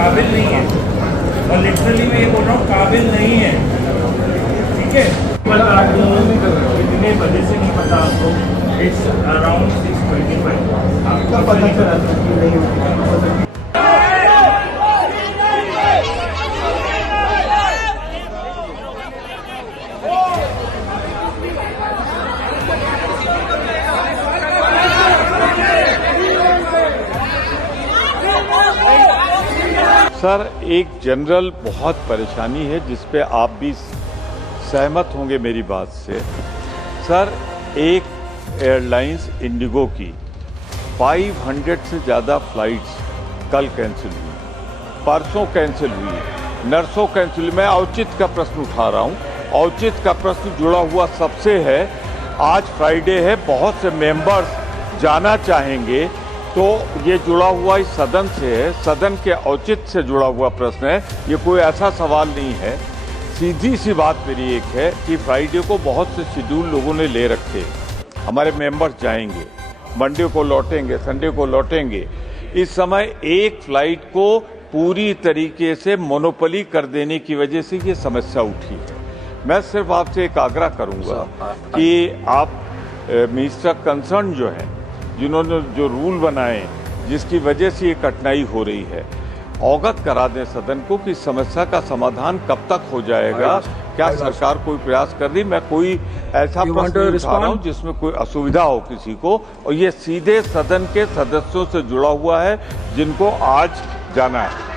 काबिल नहीं है, और लिटरली मैं ये बोल रहा हूँ काबिल नहीं है, ठीक है। कितने बजे से नहीं पता आपको? It's around 6:25। आपको पता चला कि नहीं होगी? सर, एक जनरल बहुत परेशानी है जिस पे आप भी सहमत होंगे मेरी बात से। सर, एक एयरलाइंस इंडिगो की 500 से ज़्यादा फ्लाइट्स कल कैंसिल हुई, परसों कैंसिल हुई, नरसों कैंसिल हुई। मैं औचित्य का प्रश्न उठा रहा हूँ। औचित्य का प्रश्न जुड़ा हुआ सबसे है। आज फ्राइडे है, बहुत से मेंबर्स जाना चाहेंगे, तो ये जुड़ा हुआ इस सदन से है, सदन के औचित्य से जुड़ा हुआ प्रश्न है। ये कोई ऐसा सवाल नहीं है। सीधी सी बात मेरी एक है कि फ्राइडे को बहुत से शेड्यूल लोगों ने ले रखे, हमारे मेंबर्स जाएंगे, मंडे को लौटेंगे, संडे को लौटेंगे। इस समय एक फ्लाइट को पूरी तरीके से मोनोपोली कर देने की वजह से ये समस्या उठी है। मैं सिर्फ आपसे एक आग्रह करूंगा कि आप मिनिस्टर कंसर्न जो है, जिन्होंने जो रूल बनाए जिसकी वजह से ये कठिनाई हो रही है, अवगत करा दें सदन को कि समस्या का समाधान कब तक हो जाएगा। क्या सरकार कोई प्रयास कर रही? मैं कोई ऐसा प्रश्न उठा रहा हूं जिसमें कोई असुविधा हो किसी को, और ये सीधे सदन के सदस्यों से जुड़ा हुआ है जिनको आज जाना है।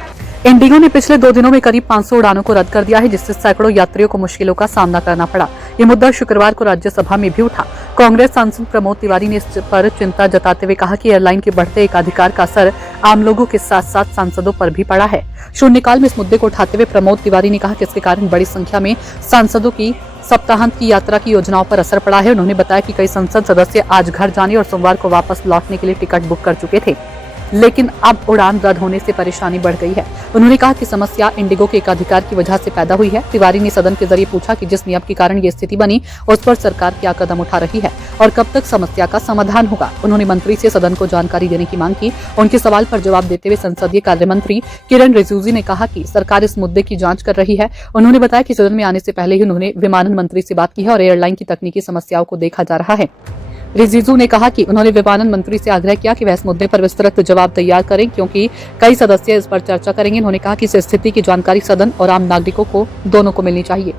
इंडिगो ने पिछले 2 दिनों में करीब 500 उड़ानों को रद्द कर दिया है, जिससे सैकड़ों यात्रियों को मुश्किलों का सामना करना पड़ा। ये मुद्दा शुक्रवार को राज्यसभा में भी उठा। कांग्रेस सांसद प्रमोद तिवारी ने इस पर चिंता जताते हुए कहा कि एयरलाइन के बढ़ते एकाधिकार का असर आम लोगों के साथ साथ सांसदों पर भी पड़ा है। शून्यकाल में इस मुद्दे को उठाते हुए प्रमोद तिवारी ने कहा कि इसके कारण बड़ी संख्या में सांसदों की सप्ताहांत की यात्रा की योजनाओं पर असर पड़ा है। उन्होंने बताया कि कई संसद सदस्य आज घर जाने और सोमवार को वापस लौटने के लिए टिकट बुक कर चुके थे, लेकिन अब उड़ान रद्द होने से परेशानी बढ़ गई है। उन्होंने कहा कि समस्या इंडिगो के एकाधिकार की वजह से पैदा हुई है। तिवारी ने सदन के जरिए पूछा कि जिस नियम के कारण ये स्थिति बनी उस पर सरकार क्या कदम उठा रही है और कब तक समस्या का समाधान होगा। उन्होंने मंत्री से सदन को जानकारी देने की मांग की। उनके सवाल पर जवाब देते हुए संसदीय कार्य मंत्री किरण रिजिजू ने कहा कि सरकार इस मुद्दे की जांच कर रही है। उन्होंने बताया कि सदन में आने से पहले ही उन्होंने विमानन मंत्री से बात की है और एयरलाइन की तकनीकी समस्याओं को देखा जा रहा है। रिजिजू ने कहा कि उन्होंने विमानन मंत्री से आग्रह किया कि वह इस मुद्दे पर विस्तृत जवाब तैयार करें, क्योंकि कई सदस्य इस पर चर्चा करेंगे। उन्होंने कहा कि इस स्थिति की जानकारी सदन और आम नागरिकों को दोनों को मिलनी चाहिए।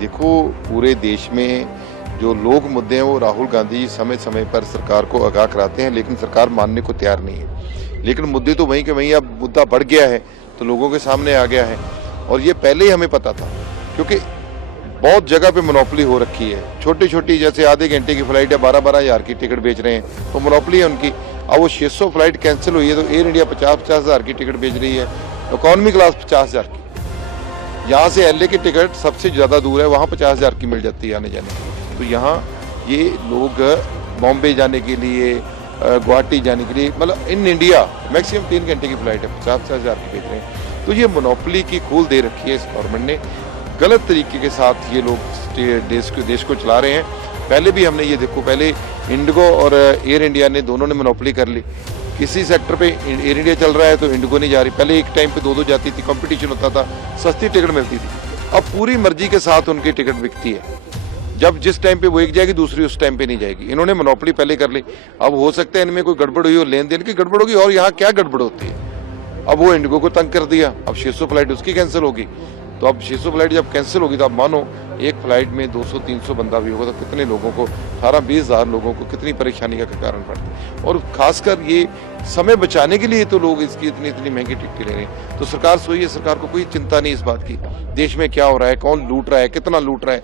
देखो, पूरे देश में जो लोग मुद्दे हैं वो राहुल गांधी समय समय पर सरकार को आगाह कराते हैं, लेकिन सरकार मानने को तैयार नहीं है। लेकिन मुद्दे तो वहीं के वहीं, अब मुद्दा बढ़ गया है तो लोगों के सामने आ गया है, और ये पहले ही हमें पता था, क्योंकि बहुत जगह पे मोनोपोली हो रखी है। छोटी छोटी जैसे आधे घंटे की फ्लाइट है, 12-12 हज़ार की टिकट बेच रहे हैं, तो मोनोपोली है उनकी। अब वो 600 फ्लाइट कैंसिल हुई है तो एयर इंडिया 50-50 हज़ार की टिकट बेच रही है, इकोनॉमी क्लास 50 हज़ार की। यहाँ से LA की टिकट सबसे ज़्यादा दूर है, वहाँ 50 हज़ार की मिल जाती है आने जाने की। तो यहाँ ये लोग बॉम्बे जाने के लिए, गुवाहाटी जाने के लिए, मतलब इन इंडिया मैक्सिमम 3 घंटे की फ्लाइट है, 50 हज़ार की बेच रहे हैं। तो ये मोनोपोली की खोल दे रखी है इस गवर्नमेंट ने। गलत तरीके के साथ ये लोग देश को चला रहे हैं। पहले भी हमने ये देखो, पहले इंडिगो और एयर इंडिया ने दोनों ने मोनोपोली कर ली। किसी सेक्टर पे एयर इंडिया चल रहा है तो इंडिगो नहीं जा रही। पहले एक टाइम पे 2-2 जाती थी, कंपटीशन होता था, सस्ती टिकट मिलती थी। अब पूरी मर्जी के साथ उनकी टिकट बिकती है। जब जिस टाइम पे वो एक जाएगी दूसरी उस टाइम पे नहीं जाएगी। इन्होंने मोनोपोली पहले कर ली। अब हो सकता है इनमें कोई गड़बड़ हुई हो, लेन देन की गड़बड़ होगी, और यहाँ क्या गड़बड़ होती है। अब वो इंडिगो को तंग कर दिया, अब 600 फ्लाइट उसकी कैंसिल होगी। तो अब 600 फ्लाइट जब कैंसिल होगी तो आप मानो एक फ्लाइट में 200-300 बंदा भी होगा तो कितने लोगों को, 18-20 हज़ार लोगों को कितनी परेशानी का कारण पड़ता है। और खासकर ये समय बचाने के लिए तो लोग इसकी इतनी महंगी टिकटें ले रहे हैं। तो सरकार सोई है, सरकार को कोई चिंता नहीं इस बात की देश में क्या हो रहा है, कौन लूट रहा है, कितना लूट रहा है,